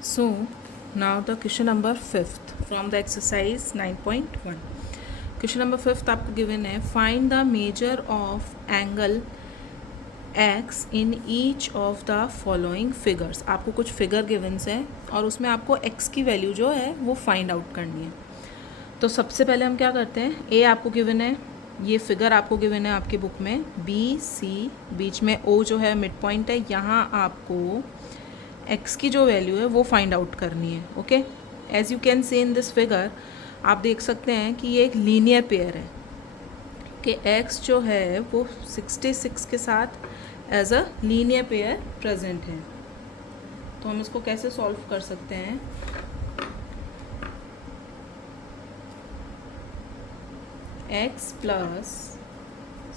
So now the question number 5th from the exercise 9.1. Question number 5th आपको given है find the measure of angle x in each of the following figures. आपको कुछ figure गिवन्स है और उसमें आपको x की वैल्यू जो है वो फाइंड आउट करनी है. तो सबसे पहले हम क्या करते हैं, a आपको गिवन है, ये फिगर आपको गिवन है आपकी बुक में, b c बीच में o जो है मिड पॉइंट है, यहाँ आपको x की जो वैल्यू है वो फाइंड आउट करनी है. Okay, as you can see in this figure आप देख सकते हैं कि ये एक लीनियर पेयर है कि x जो है वो 66 के साथ as a linear pair present है. तो हम इसको कैसे सॉल्व कर सकते हैं, x plus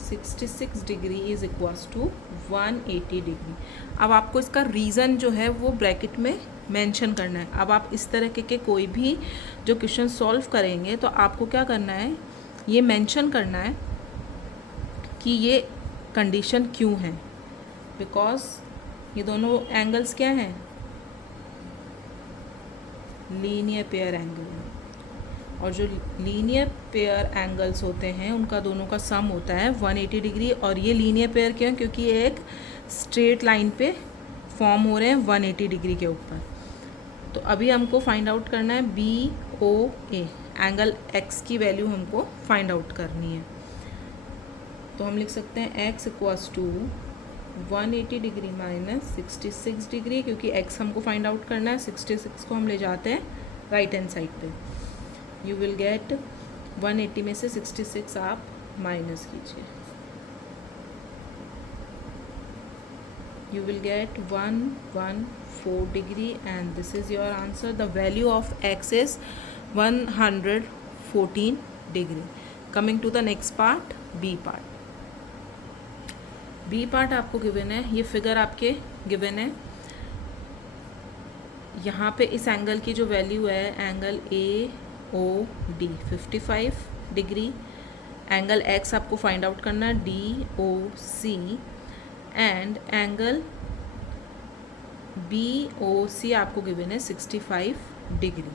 66 degree is equals to 180 degree. अब आपको इसका रीज़न जो है वो ब्रैकेट में मेंशन करना है. अब आप इस तरह के कोई भी जो क्वेश्चन सॉल्व करेंगे तो आपको क्या करना है, ये मेंशन करना है कि ये कंडीशन क्यों है, बिकॉज ये दोनों एंगल्स क्या हैं, लीनियर पेयर एंगल है. और जो लीनियर पेयर एंगल्स होते हैं उनका दोनों का सम होता है 180 डिग्री. और ये लीनियर पेयर क्यों, क्योंकि ये एक स्ट्रेट लाइन पे फॉर्म हो रहे हैं 180 डिग्री के ऊपर. तो अभी हमको फाइंड आउट करना है B O A, angle X की वैल्यू हमको फाइंड आउट करनी है. तो हम लिख सकते हैं X equals to 180 degree minus 66 degree, क्योंकि एक्स हमको फाइंड आउट करना है. 66 को हम ले जाते हैं राइट हैंड साइड पे. यू विल गेट 180 में से 66 आप माइनस कीजिए, you will get 114 degree and this is your answer. The value of x is 114 degree. Coming to the next part, b part. b part आपको given है, ये figure आपके given है. यहाँ पे इस एंगल की जो वैल्यू है, angle A O D 55 degree. Angle x आपको फाइंड आउट करना है D O C, and angle B O C आपको गिवन है 65 डिग्री.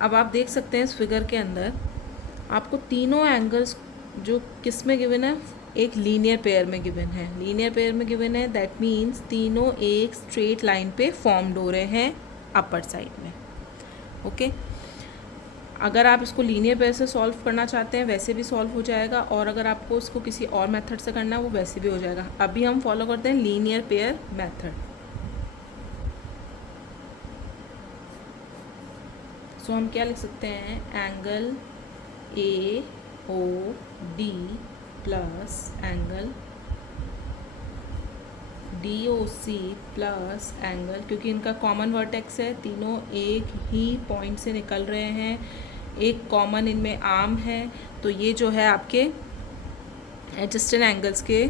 अब आप देख सकते हैं इस फिगर के अंदर आपको तीनों एंगल्स जो किस में गिवन है, एक लीनियर पेयर में गिवन है. लीनियर पेयर में गिवन है, दैट मीन्स तीनों एक स्ट्रेट लाइन पे फॉर्म्ड हो रहे हैं अपर साइड में. ओके, अगर आप इसको लीनियर पेयर से सॉल्व करना चाहते हैं वैसे भी सॉल्व हो जाएगा, और अगर आपको इसको किसी और मेथड से करना है वो वैसे भी हो जाएगा. अभी हम फॉलो करते हैं लीनियर पेयर मेथड. सो हम क्या लिख सकते हैं, angle A O D plus angle D O C plus angle, क्योंकि इनका कॉमन वर्टेक्स है, तीनों एक ही पॉइंट से निकल रहे हैं, एक कॉमन इनमें आर्म है, तो ये जो है आपके एडजस्टेड एंगल्स के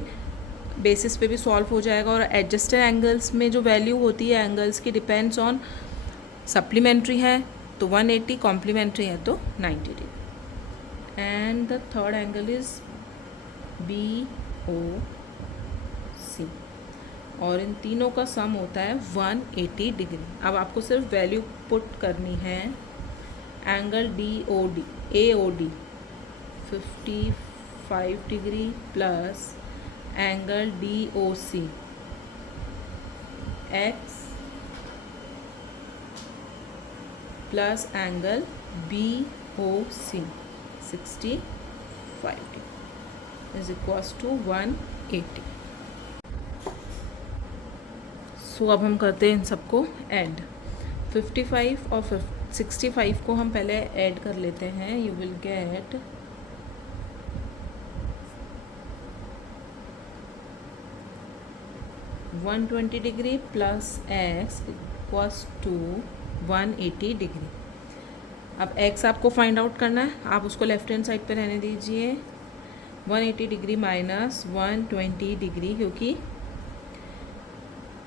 बेसिस पे भी सॉल्व हो जाएगा. और एडजस्टेड एंगल्स में जो वैल्यू होती है एंगल्स की डिपेंड्स ऑन, सप्लीमेंट्री है तो 180, कॉम्प्लीमेंट्री है तो 90 degree. And the third angle is B O C, और इन तीनों का सम होता है 180 डिग्री. अब आपको सिर्फ वैल्यू पुट करनी है. Angle D O D A O D 55 degree plus angle D O C X plus angle B O C 65 degree is equals to 180. So अब हम करते हैं इन सबको ऐड. 55 और 65 को हम पहले ऐड कर लेते हैं. You will get 120 degree plus X equals to 180 degree. अब x आपको फाइंड आउट करना है, आप उसको लेफ्ट हैंड साइड पे रहने दीजिए. 180 डिग्री माइनस 120 डिग्री, क्योंकि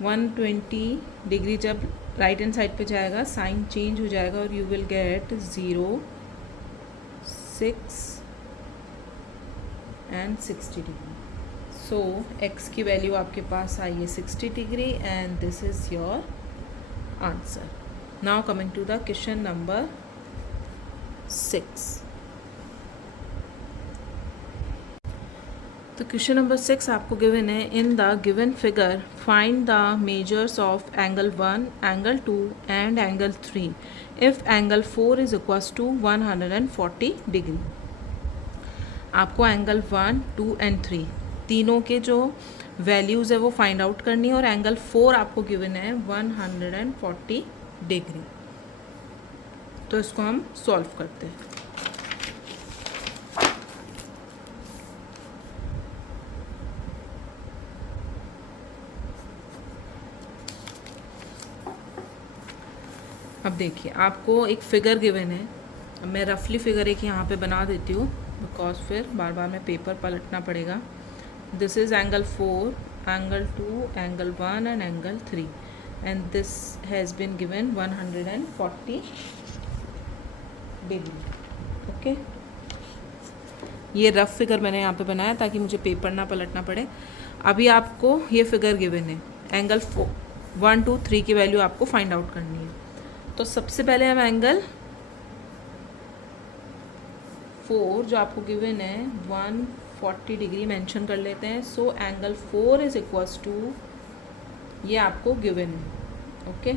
120 डिग्री जब राइट हैंड साइड पे जाएगा साइन चेंज हो जाएगा और you will get 0 6 and 60 degree. So X की वैल्यू आपके पास आई है 60 degree and this is your answer. Now coming to the question number 6. तो क्वेश्चन नंबर 6 आपको गिवन है. In the given figure find the measures of angle 1, angle 2 and angle 3 if angle 4 is equals to 140 degree. आपको angle 1, 2 and 3 तीनों के जो values है वो find out करनी है और एंगल 4 आपको गिवन है 140 डिग्री. तो इसको हम सॉल्व करते हैं. अब देखिए आपको एक फ़िगर गिवन है. अब मैं रफली फ़िगर एक यहाँ पे बना देती हूँ बिकॉज फिर बार बार मैं पेपर पलटना पड़ेगा. This is angle 4, angle 2, angle 1 and angle 3 and this has been given 140 degree. Okay, ये रफ फिगर मैंने यहाँ पे बनाया ताकि मुझे पेपर ना पलटना पड़े. अभी आपको ये फिगर गिवन है. एंगल 1, 2, 3 की वैल्यू आपको फाइंड आउट करनी है. तो सबसे पहले हम एंगल 4 जो आपको गिवन है 140 डिग्री मेंशन कर लेते हैं. So angle 4 is equals to ये आपको गिवन है. Okay,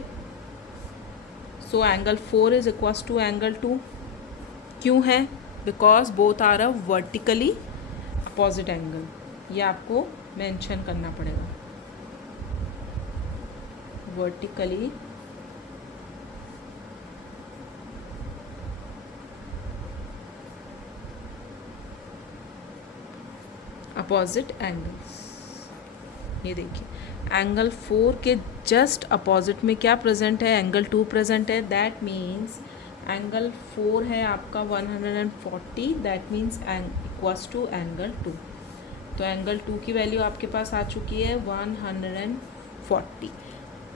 so angle 4 is equals to angle 2. क्यों है? Because both are a vertically opposite angle. ये आपको मेंशन करना पड़ेगा. Vertically opposite angles. ये देखिए एंगल 4 के जस्ट अपोजिट में क्या प्रेजेंट है? एंगल 2 प्रेजेंट है. दैट मीन्स एंगल 4 है आपका 140. That means equals to angle 2. तो एंगल 2 की वैल्यू आपके पास आ चुकी है 140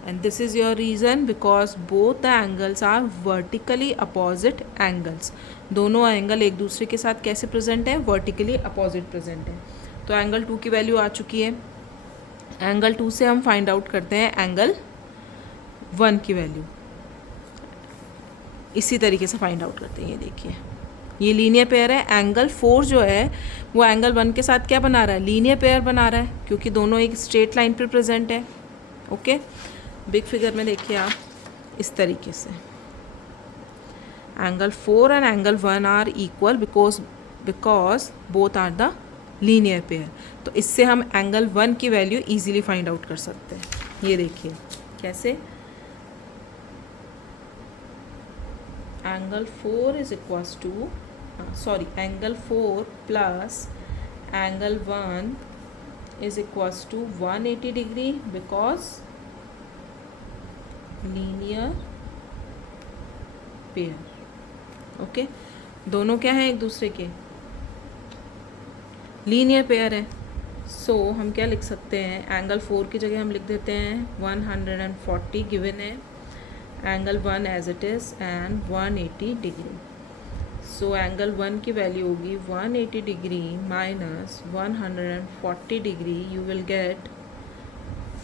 and this is your reason because both the angles are vertically opposite angles. दोनों एंगल एक दूसरे के साथ कैसे प्रेजेंट है? वर्टिकली अपोजिट प्रेजेंट है. तो एंगल 2 की वैल्यू आ चुकी है. एंगल 2 से हम फाइंड आउट करते हैं एंगल 1 की वैल्यू. इसी तरीके से फाइंड आउट करते हैं. ये देखिए ये लीनियर पेयर है. एंगल 4 जो है वो एंगल 1 के साथ क्या बना रहा है? लीनियर पेयर बना रहा है क्योंकि दोनों एक स्ट्रेट लाइन पर प्रेजेंट है. ओके, बिग फिगर में देखिए आप इस तरीके से angle 4 and angle 1 are equal because both are the linear pair. तो इससे हम एंगल 1 की वैल्यू इजीली फाइंड आउट कर सकते हैं. ये देखिए कैसे. Angle 4 is equals to angle 4 plus angle 1 is equals to 180 degree because linear pair. Okay, दोनों क्या हैं? एक दूसरे के लीनियर पेयर है. सो हम क्या लिख सकते हैं? एंगल 4 की जगह हम लिख देते हैं 140 गिवन है. Angle 1 as it is and 180 degree. So angle 1 की वैल्यू होगी 180 degree minus 140 degree. You will get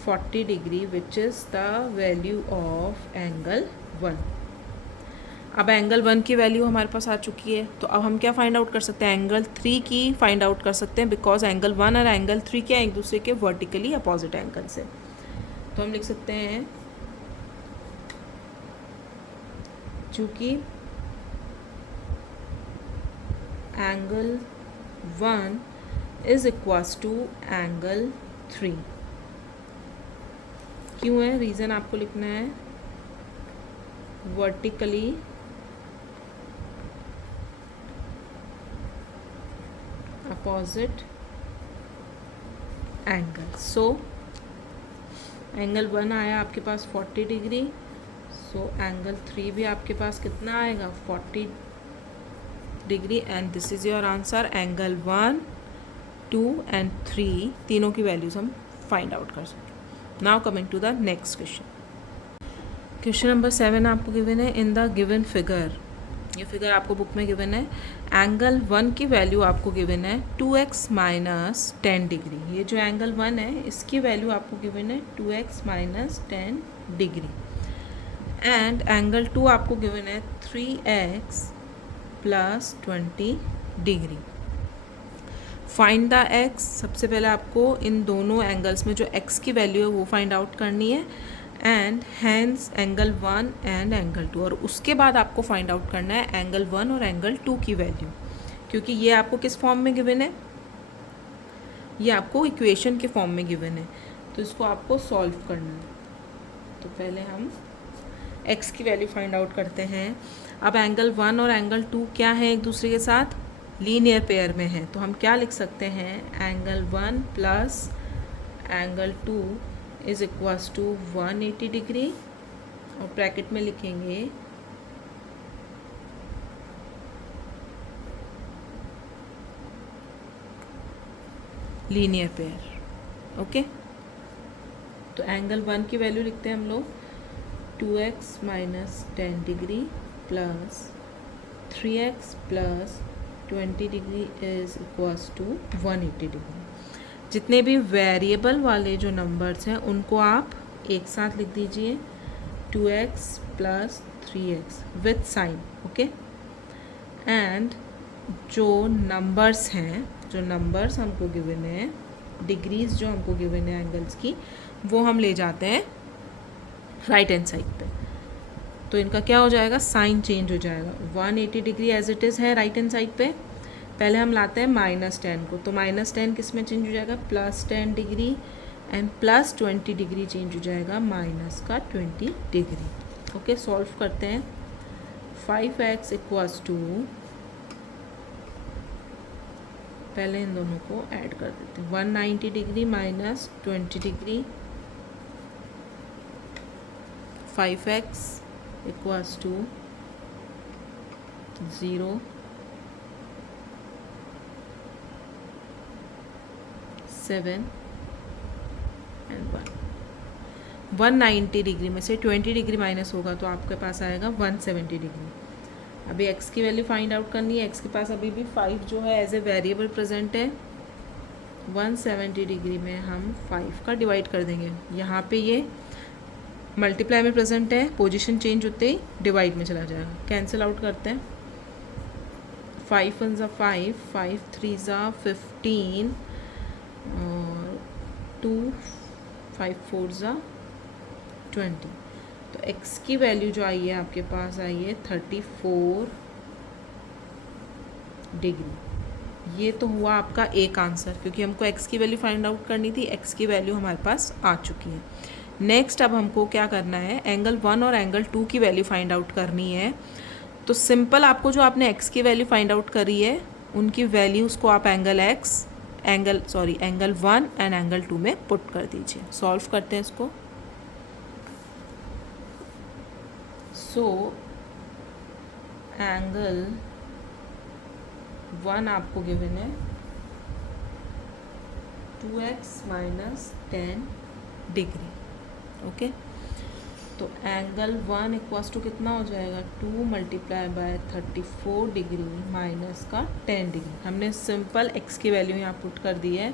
40 degree which is the value of angle 1. अब एंगल 1 की वैल्यू हमारे पास आ चुकी है. तो अब हम क्या फाइंड आउट कर सकते हैं? एंगल 3 की फाइंड आउट कर सकते हैं बिकॉज एंगल 1 और एंगल 3 क्या एक दूसरे के वर्टिकली अपोजिट एंगल से. तो हम लिख सकते हैं चूँकि angle 1 is equals to angle 3. क्यों है? रीज़न आपको लिखना है vertically opposite angle. So angle 1 आया आपके पास 40 डिग्री. सो एंगल 3 भी आपके पास कितना आएगा? 40 degree and this is your answer. Angle 1, 2 and 3 तीनों की वैल्यूज हम फाइंड आउट कर सकते हैं. Now coming to the next question. Question number 7 आपको गिवन है. इन द गिवन फिगर ये फिगर आपको बुक में गिवन है। एंगल 1 की वैल्यू आपको गिवन है 2x माइनस 10 डिग्री। ये जो एंगल 1 है इसकी वैल्यू आपको गिवन है 2x minus 10 degree. And angle 2 आपको गिवन है 3x plus 20 degree. Find the x। सबसे पहले आपको इन दोनों एंगल्स में जो x की वैल्यू है वो फाइंड आउट करनी है, and hence angle 1 and angle 2, और उसके बाद आपको फाइंड आउट करना है एंगल 1 और एंगल 2 की वैल्यू, क्योंकि ये आपको किस फॉर्म में गिवन है, ये आपको इक्वेशन के फॉर्म में गिवन है, तो इसको आपको सॉल्व करना है। तो पहले हम x की वैल्यू फाइंड आउट करते हैं। अब एंगल 1 और एंगल 2 क्या है, एक दूसरे के साथ लीनियर पेयर में है, तो हम क्या लिख सकते हैं, angle 1 plus angle 2 is equals to 180 degree, और ब्रैकेट में लिखेंगे लीनियर पेयर। ओके, तो एंगल 1 की वैल्यू लिखते हैं हम लोग 2x minus 10 degree plus 3x plus 20 degree is equals to 180 degree. जितने भी वेरिएबल वाले जो नंबर्स हैं उनको आप एक साथ लिख दीजिए, 2x plus 3x with sign. Okay, and जो नंबर्स हैं, जो नंबर्स हमको गिवन है, डिग्रीज जो हमको गिवन है एंगल्स की, वो हम ले जाते हैं राइट हैंड साइड पे। तो इनका क्या हो जाएगा, साइन चेंज हो जाएगा। 180 डिग्री एज इट इज़ है राइट हैंड साइड पे, पहले हम लाते हैं -10 को, तो -10 किस में चेंज हो जाएगा, +10 degree, and plus 20 degree change हो जाएगा माइनस का 20 डिग्री। ओके, सॉल्व करते हैं। 5x इक्वल्स टू, पहले इन दोनों को ऐड कर देते हैं, 190 degree minus 20 degree, 5x equals to 0, 7 and 1। 190 degree में से 20 डिग्री माइनस होगा तो आपके पास आएगा 170 डिग्री। अभी x की वैल्यू फाइंड आउट करनी है। x के पास अभी भी 5 जो है एज ए वेरिएबल प्रेजेंट है। 170 डिग्री में हम 5 का डिवाइड कर देंगे। यहाँ पे ये मल्टीप्लाई में प्रेजेंट है, पोजीशन चेंज होते ही डिवाइड में चला जाएगा। कैंसिल आउट करते हैं, 5 1 ज़ा 5, 5 3 ज़ा 15, और 2 5 4 ज़ा 20। तो x की वैल्यू जो आई है आपके पास आई है 34 डिग्री। ये तो हुआ आपका एक आंसर, क्योंकि हमको x की वैल्यू फाइंड आउट करनी थी। x की वैल्यू हमारे पास आ चुकी है। नेक्स्ट अब हमको क्या करना है, एंगल 1 और एंगल 2 की वैल्यू फाइंड आउट करनी है। तो सिंपल आपको जो आपने x की वैल्यू फाइंड आउट करी है उनकी वैल्यूज़ को आप एंगल 1 एंड एंगल 2 में पुट कर दीजिए। सॉल्व करते हैं इसको। सो एंगल 1 आपको गिवन है 2x माइनस 10 डिग्री। ओके, तो एंगल 1 इक्वल्स टू कितना हो जाएगा, 2 मल्टीप्लाई बाय 34 डिग्री माइनस का 10 डिग्री। हमने सिंपल x की वैल्यू यहाँ पुट कर दी है।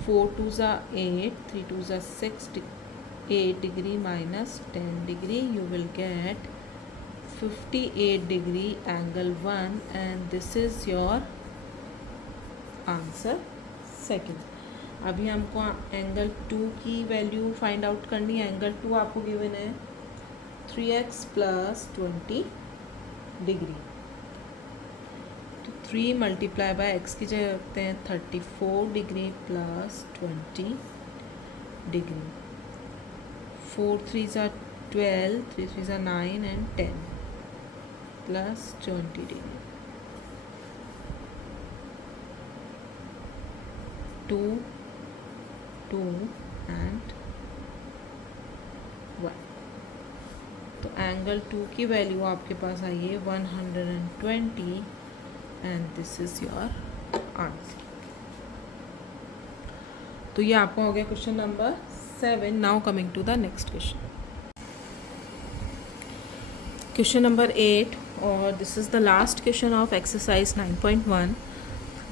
4 2 ज़ा 8, 3 2 ज़ा 6, 8 degree minus 10 degree, you will gate 58 degree angle 1, and this is your answer second. अभी हमको एंगल 2 की वैल्यू फाइंड आउट करनी है। एंगल 2 आपको गिवन है 3x प्लस 20 डिग्री। तो 3 मल्टीप्लाई बाय x की जगह रखते हैं 34 डिग्री प्लस 20 डिग्री। 4 3 ज़ा 12, 3 3 ज़ा 9 एंड 10 प्लस 20 डिग्री। 2 2 एंड 1। तो एंगल 2 की वैल्यू आपके पास आई है 120, and this is your answer. तो ये आपका हो गया question number 7। Now coming to the next question. Question number 8, or this is the last question of exercise 9.1.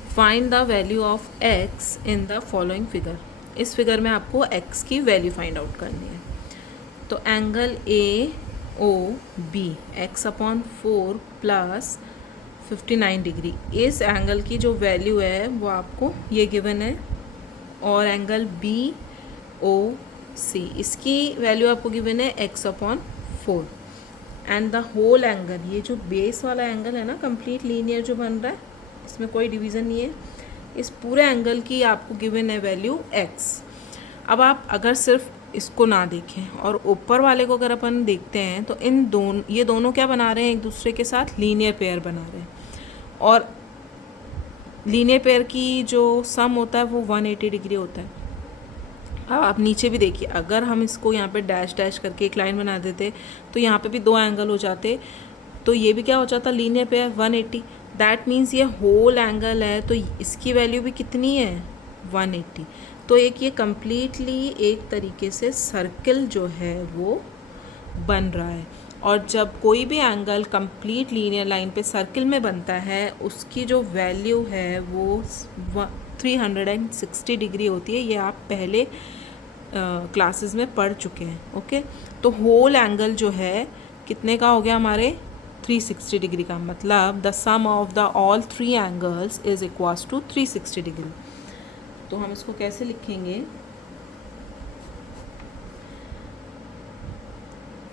Find the value of x in the following figure. इस figure में आपको x की value find out करनी है. तो angle A O B x upon 4 plus 59 degree, इस angle की जो वैल्यू है वो आपको ये गिवन है. और एंगल बी ओ सी, इसकी वैल्यू आपको गिवन है x upon 4. And the whole angle, ये जो बेस वाला एंगल है ना, कंप्लीट लीनियर जो बन रहा है, इसमें कोई डिवीज़न नहीं है, इस पूरे एंगल की आपको गिवन है वैल्यू x. अब आप अगर सिर्फ इसको ना देखें और ऊपर वाले को अगर अपन देखते हैं तो ये दोनों क्या बना रहे हैं, एक दूसरे के साथ लीनियर पेयर बना रहे हैं. और लीनियर पेयर की जो सम होता है वो 180 डिग्री होता है. अब आप नीचे भी देखिए, अगर हम इसको यहाँ पे डैश डैश करके एक लाइन बना देते तो यहाँ पे भी दो एंगल हो जाते, तो ये भी क्या हो जाता, लीनियर पेयर 180. दैट मीन्स ये होल एंगल है, तो इसकी वैल्यू भी कितनी है, 180. तो एक ये कम्प्लीटली एक तरीके से सर्किल जो है वो बन रहा है. और जब कोई भी एंगल कंप्लीट लीनियर लाइन पे सर्किल में बनता है, उसकी जो वैल्यू है वो 360 डिग्री होती है. ये आप पहले क्लासेस में पढ़ चुके हैं. ओके, तो होल एंगल जो है कितने का हो गया हमारे, 360 डिग्री का. मतलब the sum of the all 3 angles is equals to 360 degree. तो हम इसको कैसे लिखेंगे,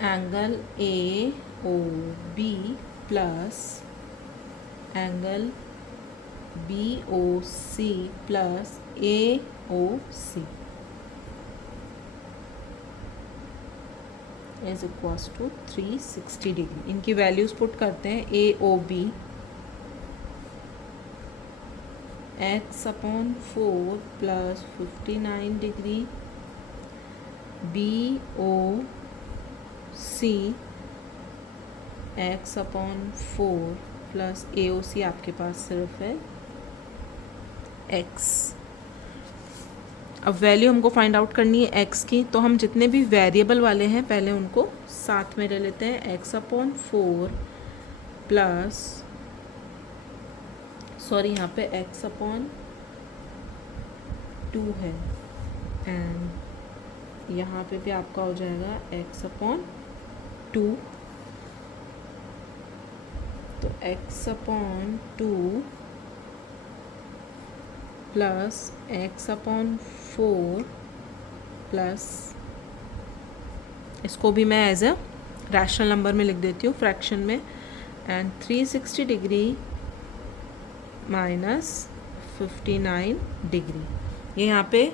angle A O B plus angle B O C plus A O C is equals to 360 degree. इनकी वैल्यूज पुट करते हैं. A O B x upon 4 plus 59 degree, B O C x upon 4 plus A O C आपके पास सिर्फ है x. अब value हमको find out करनी है x की, तो हम जितने भी वेरिएबल वाले हैं पहले उनको साथ में ले लेते हैं. x अपॉन 4 प्लस, सॉरी यहाँ पे x अपॉन 2 है, एंड यहाँ पे भी आपका हो जाएगा x अपॉन 2. तो x upon 2 plus x upon 4 plus, इसको भी मैं एज अ रैशनल नंबर में लिख देती हूँ फ्रैक्शन में, एंड 360 डिग्री माइनस 59 डिग्री. ये यहाँ पे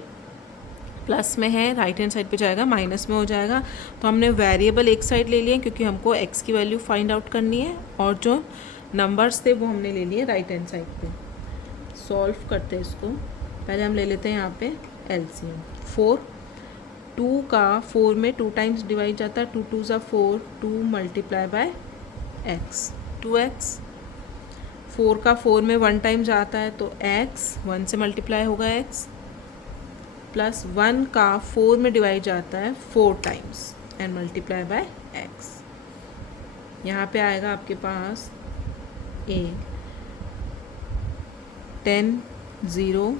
प्लस में है, राइट हैंड साइड पे जाएगा, माइनस में हो जाएगा. तो हमने वेरिएबल एक साइड ले लिए क्योंकि हमको x की वैल्यू फाइंड आउट करनी है, और जो नंबर्स थे वो हमने ले लिए राइट हैंड साइड पे. सॉल्व करते हैं इसको. पहले हम ले लेते हैं यहाँ पे एलसीएम. 4, 2 का 4 में 2 टाइम्स डिवाइड जाता है, 2 2 ज़ा 4, 2 मल्टीप्लाई बाय x, 2x. 4 का 4 में 1 टाइम जाता है तो x 1 से मल्टीप्लाई होगा x, प्लस 1 का 4 में डिवाइड जाता है 4 times and multiply by x. यहाँ पे आएगा आपके पास a 10 0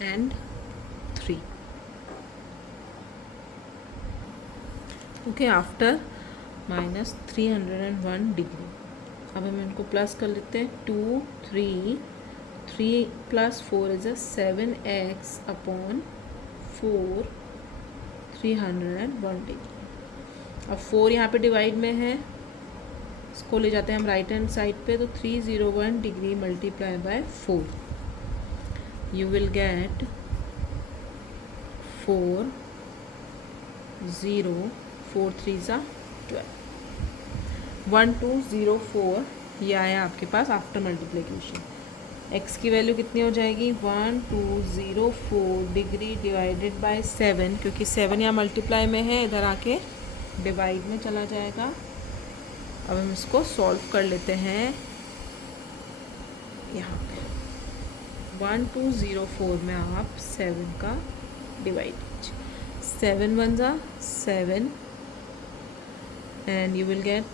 and 3. Okay, after minus 301 degree. अब हम इनको प्लस कर लेते हैं. 2 3 plus 4 is 7x upon 4 301 degree. अब 4 यहाँ पे डिवाइड में है, इसको ले जाते हैं हम राइट हैंड साइड पे, तो 301 degree multiply by 4, you will get 4 0 4 3 ज़ा 12, 1204. ये आया आपके पास आफ्टर मल्टीप्लिकेशन. x की वैल्यू कितनी हो जाएगी, 1204 डिग्री डिवाइडेड बाय 7, क्योंकि 7 यहाँ मल्टीप्लाई में है, इधर आके डिवाइड में चला जाएगा. अब हम इसको सॉल्व कर लेते हैं. यहाँ पे 1204 में आप 7 का डिवाइड कीजिए. 7 1 ज़ा 7, and you will get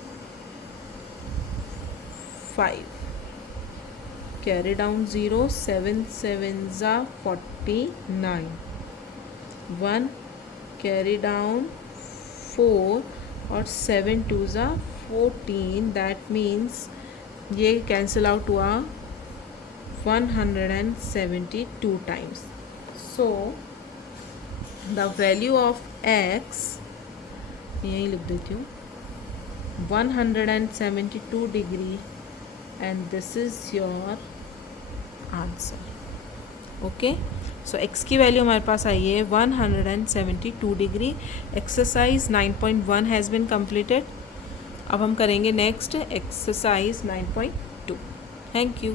5. Carry down 0, 7 sevens are 49. 1 carry down 4 और 7 twos are 14. That means ये cancel out हुआ 172 times. So the value of x, यही लिख देती हूँ, 172 degree, and this is your answer. Okay, so x की value हमारे पास आई है 172 degree. Exercise 9.1 has been completed. अब हम करेंगे नेक्स्ट एक्सरसाइज 9.2. Thank you.